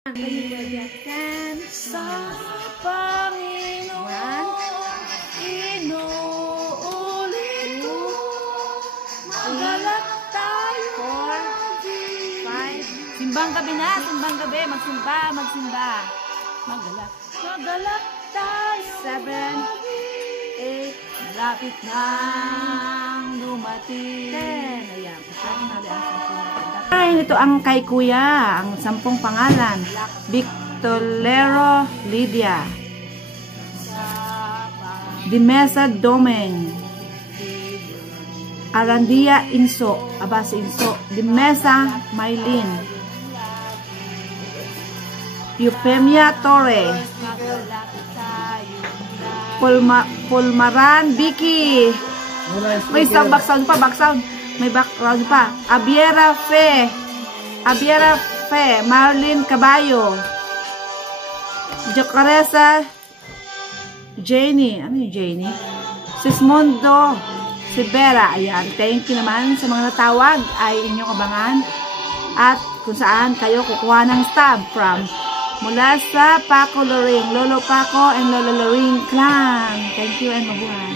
Pagyakan sa Panginoon, inuulit ko, magalak tayo. 4, 5, simbang gabi na, simbang gabi, magsimba, magalak tayo. 7, 8, lapit nang dumating. 10, ayan, ito ang kay Kuya, ang 10 pangalan. Victorero Lydia, Dimesa Domeng, Arandia Inso, Abasi Inso, Dimesa Maylin, Eufemia Torre, Pulmaran Vicky. May isang background pa, may background pa. Abiera Fe, Marlene Caballo, Jocaresa Janie, ano yung Janie? Sismondo Sibera. Ayan, thank you naman sa mga natawag, ay inyong abangan at kung saan kayo kukuha ng stamp from mula sa Paco Loring, Lolo Paco and Lolo Loring clan. Thank you and mabuhay.